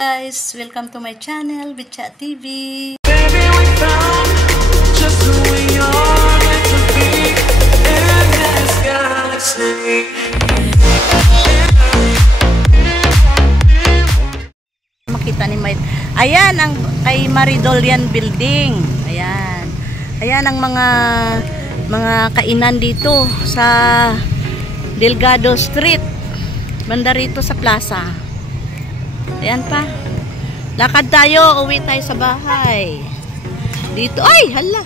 Guys, welcome to my channel, Bitchat TV. Baby, we found just who we are meant to be in this galaxy. Makita ni Mike. Ayan ang kay Maridolian Building. Ayan. Ayan ang mga kainan dito sa Delgado Street. Banda rito sa plaza. Ayan pa. Lakad tayo, uwi tayo sa bahay. Dito, ay, hala.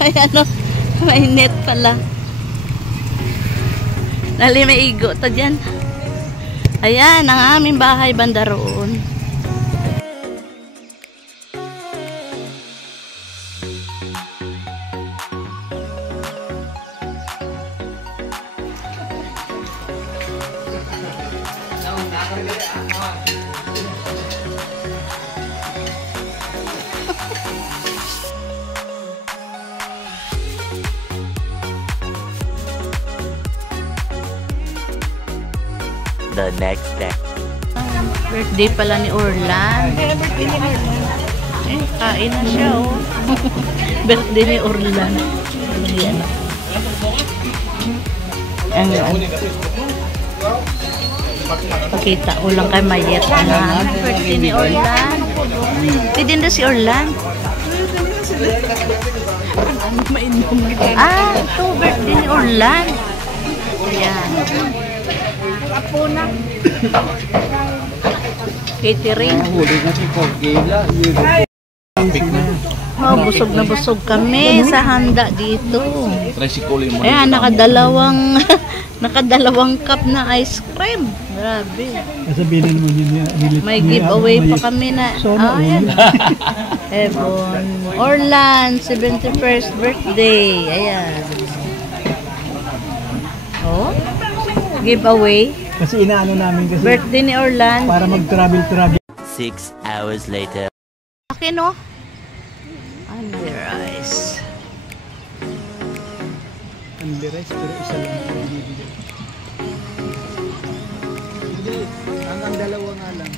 Ayan o, may net pala. Dali, may igo to dyan. Ayan, ang aming bahay banda roon. The next day. Birthday pala ni Orlan. Eh, kain na siya, oh. Birthday ni Orlan. Ayan. Pakita ko lang kay Mayet na birthday ni Orlan. Hindi na si Orlan. Ah, ito birthday ni Orlan. Ayan. Catering. Oh, busog na busog kami sa handa dito. Ayan, nakadalawang cup na ice cream. Grabe. May giveaway pa kami na. Oh, ayan. Ebon. Orlan, 71st birthday. Ayan. Oh, giveaway. Kasi inaano namin kasi Birthday ni Orlan. para mag-travel. 6 hours later. Okay, no? Under ice. Ang rice pero isa lang ang binibigay. Hindi, hanggang dalawa nga lang.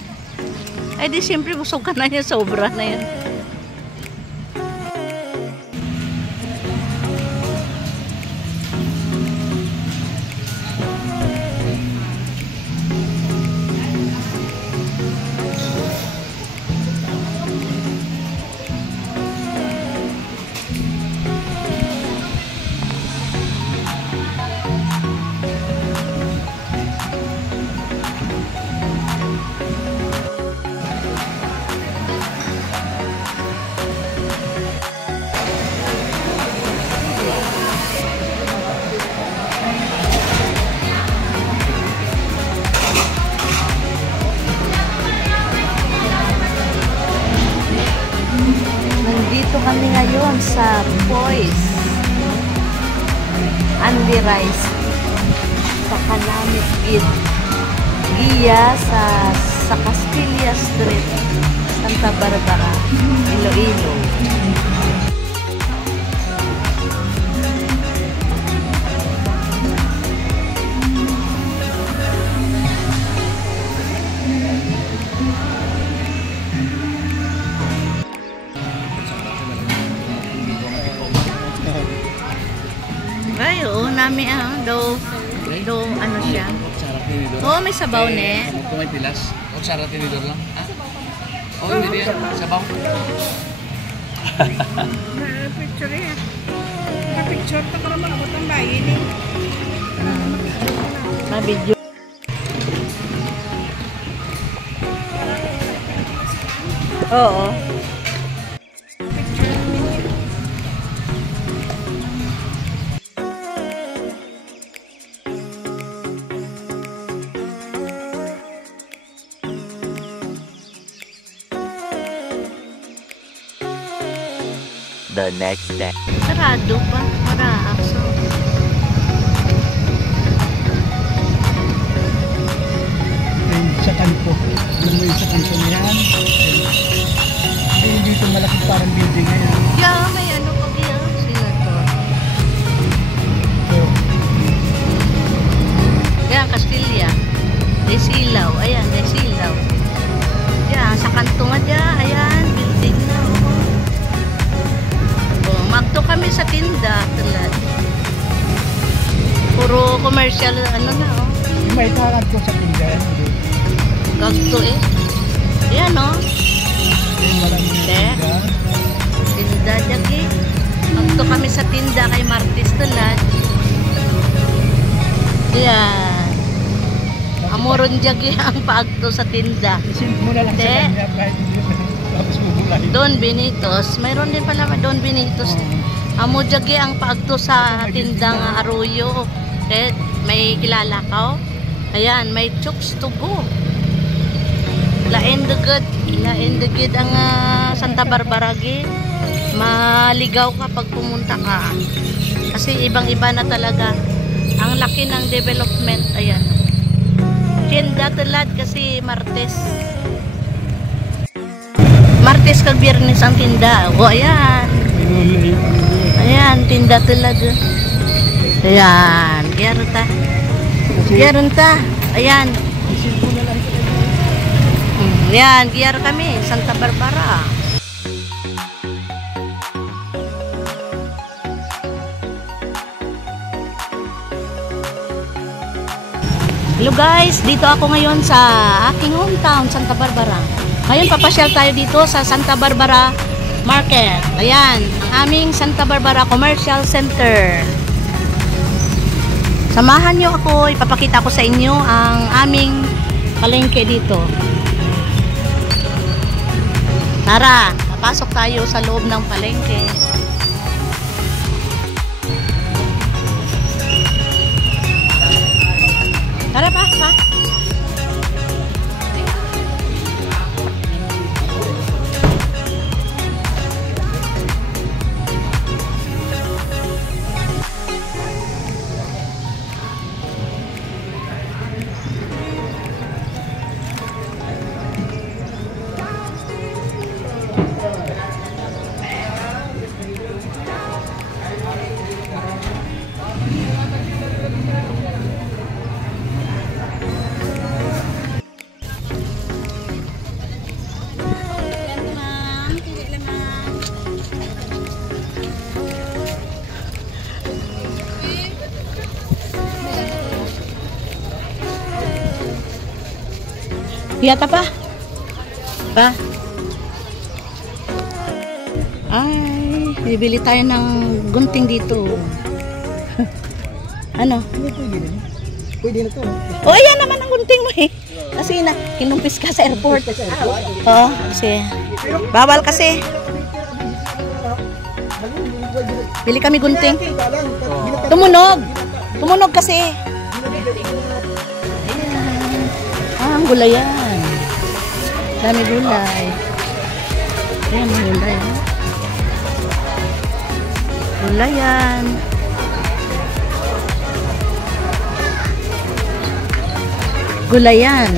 Ay, di siyempre busog ka na yan. Sobra na yan. Nandito kami ngayon sa Boys Andy Rice sa Kalamit Gia sa Castilla Street, Santa Barbara, Iloilo. Ay, oo, namin do ano siya. Oo, may sabaw ne. Kung may pilas, o sarap tinidor lang. O hindi yan, sabaw. Picture ya. Picture ta para makabot bayin eh. Mabidyo. Oo. The next day. Sarado pa. Maraakso. Sa kanto. Alam mo yung sa kanto na yan. Ayun dito malaking parang building ngayon. Yeah, may ano pa kaya sila to. So, Kaya Castilla. May silaw. Ayan, may silaw. may tangan ko sa tindahan. Gagto eh. Ayan o. Maraming Hindi. Tinda jagi. Agto kami sa tinda kay Martis tulad. Ayan. Amuron jagi ang paagto sa tinda. Isin mo na lang sa Hindi. kanya kahit tapos bubulay. Don Benitos. Mayroon din pala Don Benitos. Amo jagi ang paagto sa tindang Arroyo. Eh, may kilala ka o? Ayan, may chooks to go. Lain the good ang Santa Barbara gi. Maligaw ka pag pumunta ka. Kasi ibang-iba na talaga. Ang laki ng development. Ayan. Tinda tulad kasi Martes. Martes kag Biyernes ang tinda. O, ayan. Ayan, tinda tulad. Ayan, giyaron ta. Giyaron ta. Ayan. Ayan, giyar kami, Santa Barbara. Hello guys, dito ako ngayon sa aking hometown, Santa Barbara. Ngayon papasyal tayo dito sa Santa Barbara Market. Ayan, aming Santa Barbara Commercial Center. Samahan nyo ako, ipapakita ko sa inyo ang aming palengke dito. Tara, papasok tayo sa loob ng palengke. Tara pa. Hiyata pa. Pa. Ay, bibili tayo ng gunting dito. Ano? Pwede na to. Oh, ayan naman ang gunting mo eh. Kasi kinumpis ka sa airport. Oo, kasi bawal kasi. Bili kami gunting. Tumunog. Tumunog kasi. Ayan. Ang gulayan. Dami gulay. Ayan, gulay. Gulayan. Gulayan.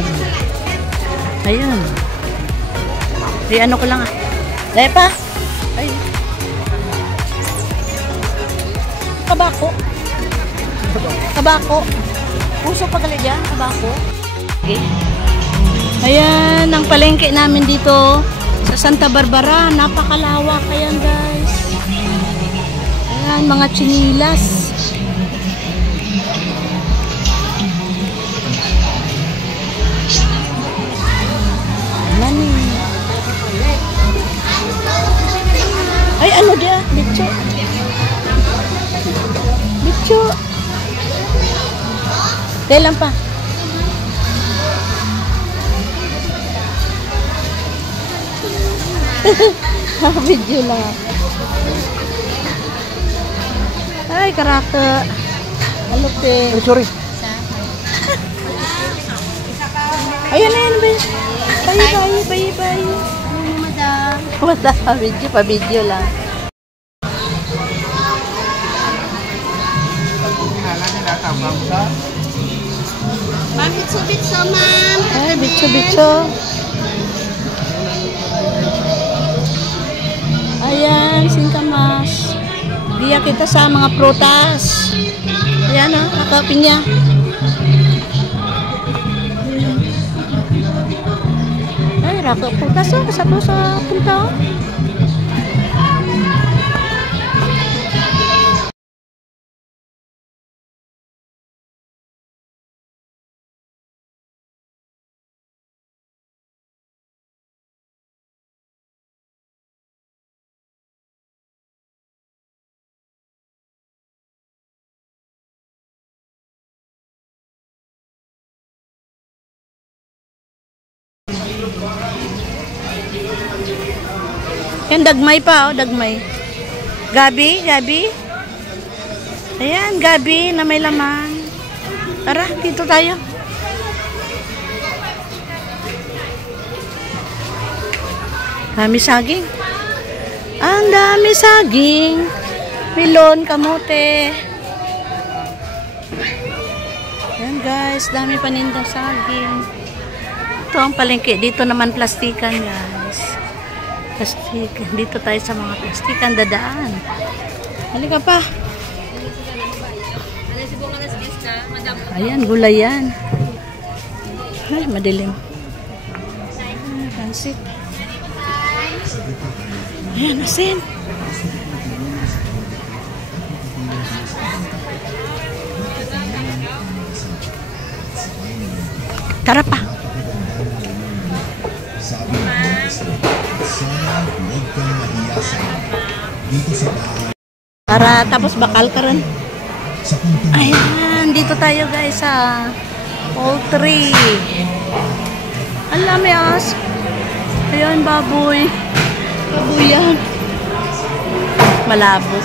Ayun. Ay, ano ko lang ah. Dahil pa. Ay. Kabako. Kabako. Puso pa gali dyan. Kabako. Okay. Ayan, ang palengke namin dito sa Santa Barbara. Napakalawak. Ayan guys. Ayan, mga chinilas. Mani. Ay, ano dia? Bicho. Bicho. Kailan pa? Video lang. Ay, karaka. Ano te? Sorry. Ayan, ayan, bay. Bye. Madam. Video pa, video lang. Bitso, ma'am. Ay, bitso. Ayan, singkamas. Biya kita sa mga prutas. Ayan ah, kakapinya. Ay, raka prutas ah, kasama sa punta oh. Yan, dagmay pa, oh, dagmay. Gabi, gabi. Ayan, gabi na may laman. Tara, dito tayo. Dami saging. Ang dami saging. Melon, kamote. Ayan guys, dami panindang saging. Ito ang palengke. Dito naman plastikan guys. Plastik. Dito tayo sa mga plastikan dadaan. Halika pa. Ayan, gulay yan. Ay, madilim. Pansit. Ayan, asin. Tara pa. Para tapos bakal ka rin. Ayan, dito tayo guys sa poultry. Alam may as. Ayan, baboy. Baboy yan. Malabo.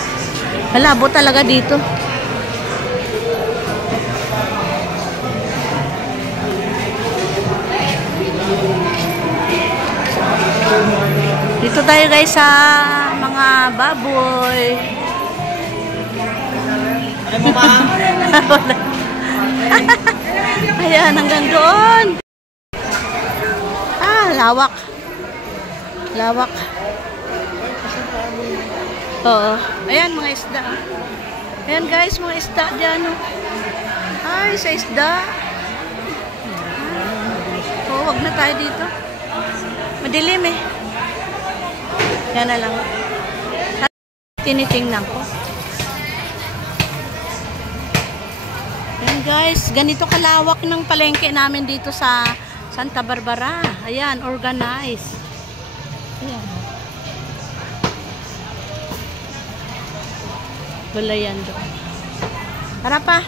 Malabo talaga dito. Dito tayo guys sa mga baboy. Ayan, hanggang doon. Ah, lawak. Lawak. Oo. Ayan, mga isda. Ayan guys, mga isda dyan. Ay, sa isda. Oo, wag na tayo dito. Madilim eh. Yan na lang. Tinitingnan ko. Ayan guys, ganito kalawak ng palengke namin dito sa Santa Barbara. Ayan, organized. Ayan. Wala yan doon. Tara pa.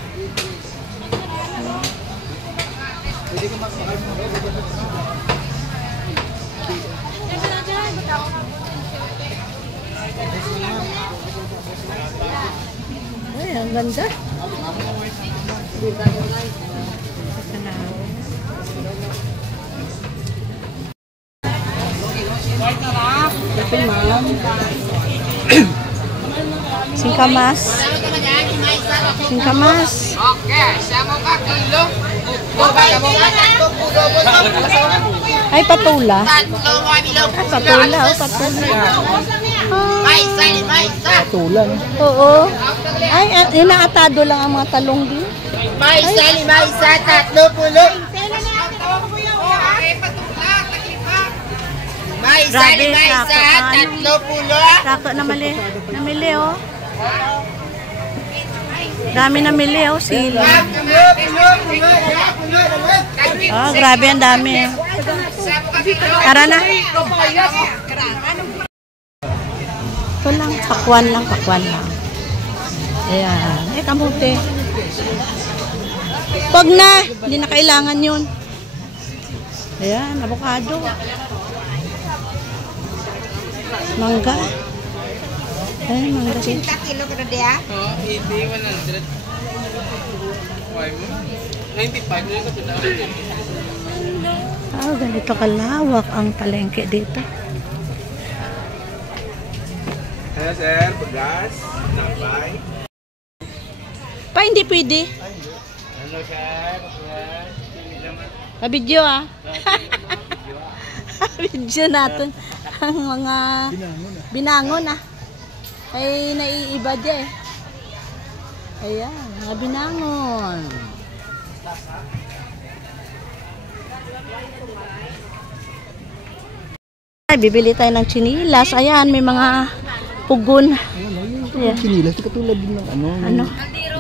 Ay, ang ganda. Singkamas. Singkamas. Ay, patula. Ay, patula. Oh, patula. Patula. Oo. Ay, inaatado lang ang mga talong din. Maisa, 3 pulo. Maisa, Grabe, 3 pulo. Sako namili. Namili, oh. Dami namili, oh. Sili. Oh, grabe ang dami. Tara na. Ito lang, pakwan lang. Ayan. Eh, kamote. Wag na. Hindi na kailangan yun. Ayan, avocado. Mangga. Ayan, mangga. 80 kilo ka na diya? Oo, 80, 100. Why mo? 95 na ito na. Oh, ganito kalawak ang palengke dito. Hello sir, bagas, nabay. Pa, hindi pwede. Hello sir, bagas. Video ah. Video natin. Ang mga binangon ah. Ay naiiba dyan eh. Ayan, mga binangon. Ay, bibili tayo ng chinilas. Ayan, may mga pugon. Ayan, sinilas, katulad din ng ano?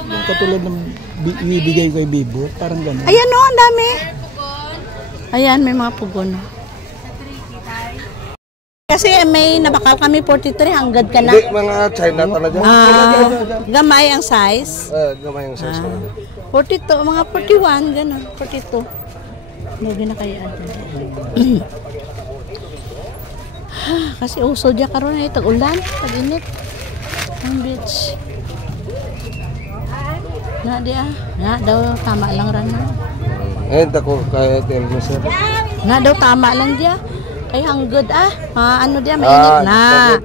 Yung katulad ng ibibigay ko kay Bibo, parang gano'n. Ayan o, ang dami. Ayan, may mga pugon. Kasi may nabakal kami 43, hanggang ka na. Hindi, mga China talaga. Gamay ang size. Gamay yung size talaga. 42, mga 41, gano'n. 42. Lugi na kaya. Kasi uso dyan karon ay tag-ulan, tag-init. Ang beach. Na di na daw tama lang ran na. Ako kaya tell mo sir. Na daw tama lang dia. Ay ang good ano dia mainit na.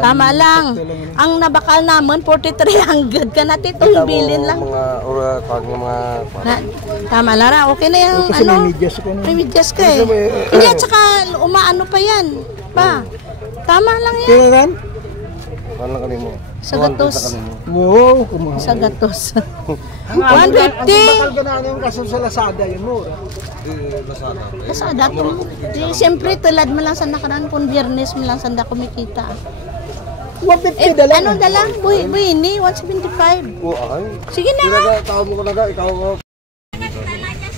Tama lang. Ang nabakal naman 43 ang good ka natin itong bilin lang. Mga ura pag mga tama lang ra. Okay na yung Kasi ano. may medyas ko na. May medyas ka eh. Hindi at saka umaano pa yan. Pa. Tama lang yan. Kaya ran? ano ka mo? Sa gatos. Wow, kumahal. Sa gatos. Ang 150. bakal ganaan yung kaso sa Lazada yun mura. Lasada. Kasada to. Di, siyempre, tulad mo lang sa nakaraan kung biyernes mo lang sanda kumikita. 150 dala. Ano dala? Buhini, 175. Oo ay. Sige na nga. Tawag mo ko na ikaw.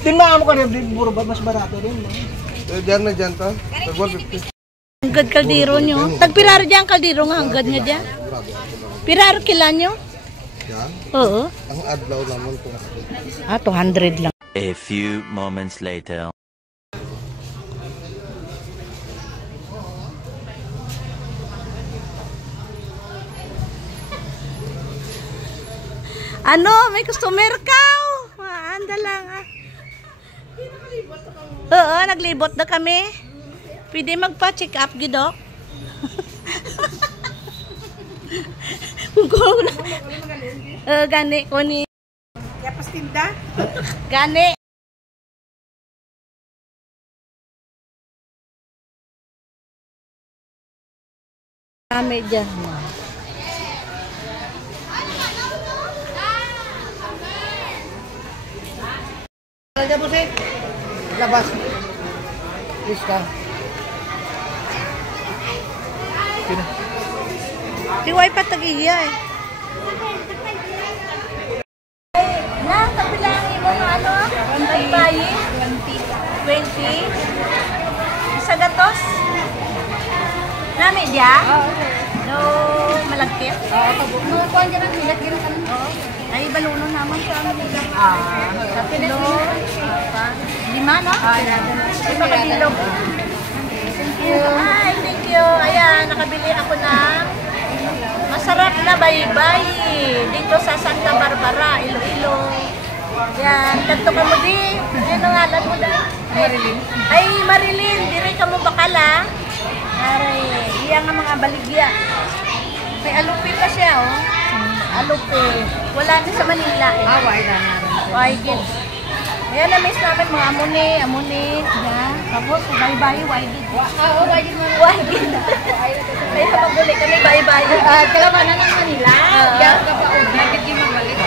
Timaan mo ka rin, mura ba? Mas barato rin. No? Diyan na diyan ta. Tag 150. Ang gad kaldero nyo. Tagpiraro dyan kaldero nga, ang gad nga dyan. Piraro kila nyo? Yan. Oo. Ang adlaw naman to. 200 lang. A few moments later. Ano? May customer ka? Anda lang Oo, naglibot na kami. Pwede magpa-check up, gidok? Gani ko ni... Kaya pastinda? Gani. Kami dyan. Lagyan mo si labas. Please ka. Tiway pa tag-iya eh. Na, kabilangin mo ng ano? Bayi? 20. Isa gatos? Nami dia? No, malagkit? Oo, mga kuhan dyan ang hilat gina kami. Ay, baluno naman sa amin. Sa pilo. 5, no? 5 kadilog. Thank you. Hi, thank you. Ayan, nakabili ako ng masarap na baybay dito sa Santa Barbara, Iloilo. Yan, kanto ka mo di. Ano ngalan mo da? Marilyn. Ay, Marilyn, dire ka mo bakala. Aray, iya nga mga baligya. May alupi pa siya, oh. Alupi. Wala na sa Manila, eh. Why gid. Ayan na-miss namin mga amuni. Yan. Tapos, baybay, why gid. Why gid. Kaya pag-uli kami, baybay. Kalamanan ng Manila. Kaya kapaod. Bakit di magbalik?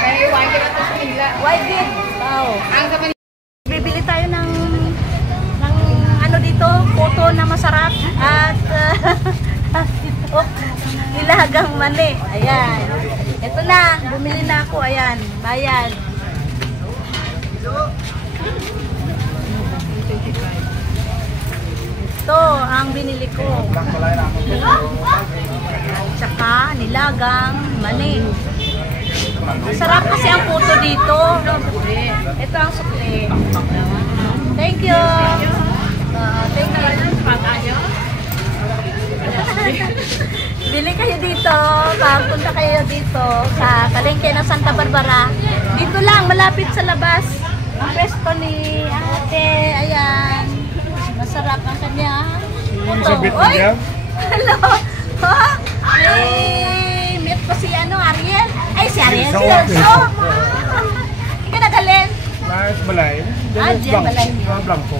Kaya wag na to sa Manila. Why gid. Wow. Ang sa Manila. Bibili tayo ng ano dito, puto na masarap at ito, nilagang mani. Ayan. Ito na, bumili na ako. Ayan, bayad. Ito ang binili ko. Tsaka nilagang mani. Masarap kasi ang puto dito. Ito ang sukli. Thank you. Thank you. Bili kayo dito. Pagpunta kayo dito sa palengke ng Santa Barbara. Dito lang, malapit sa labas. Ang pwesto ni ate. Ayan. Masarap ang kanya. Puto. Oy! Hello! Ha? Ay, meet ko si Ariel. Ay, si Ariel. Si Elso. Ika nagalin. Mas balay. Diyan balay. Blanco.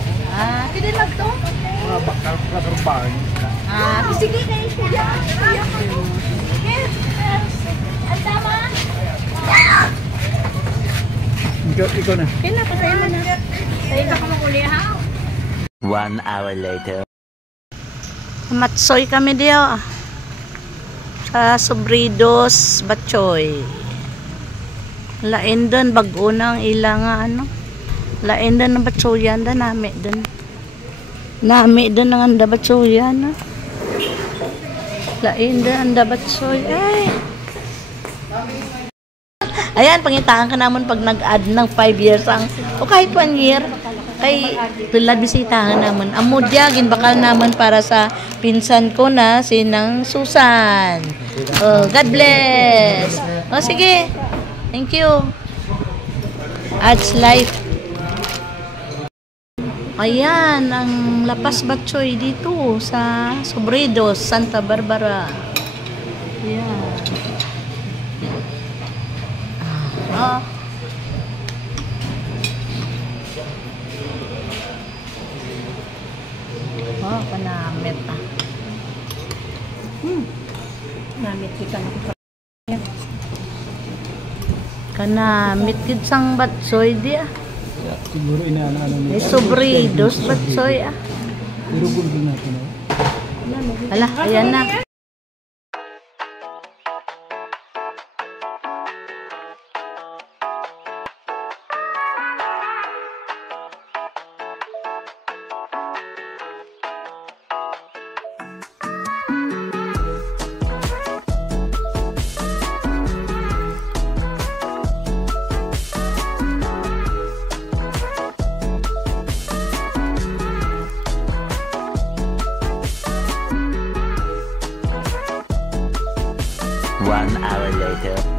Pwede lang to. Bakal bahay. Sige kayo siya. Yes. Ang tama. Ikaw na. Kailan pa tayo na. Tayo na kami uli, ha? 1 hour later. Matsoy kami diyo. Sa Sobridos, Batchoy. Lain doon, bago na ang ilang ano. Lain doon ang Batchoyan, nami doon. Nami doon ang anda Batchoyan. Lain doon ang anda Batchoy. Ay! Ayan, pangitaan ka naman pag nag-add ng 5 years ang, o kahit 1 year. kay pila bisitahan naman. Amudya ginbakal naman para sa pinsan ko na sinang Susan. Oh, God bless. Oh, sige. Thank you. Adds life. Ayan, ang Lapas Batchoy dito sa Sobredos, Santa Barbara. Ayan. Ah. Oh, panamit ah. Namit kita na ko. Kanamit kid sang batsoy di ah. Siguro inaano nila. Sobredos batsoy ah. Irugol din natin. Ala, ayan na. One hour later.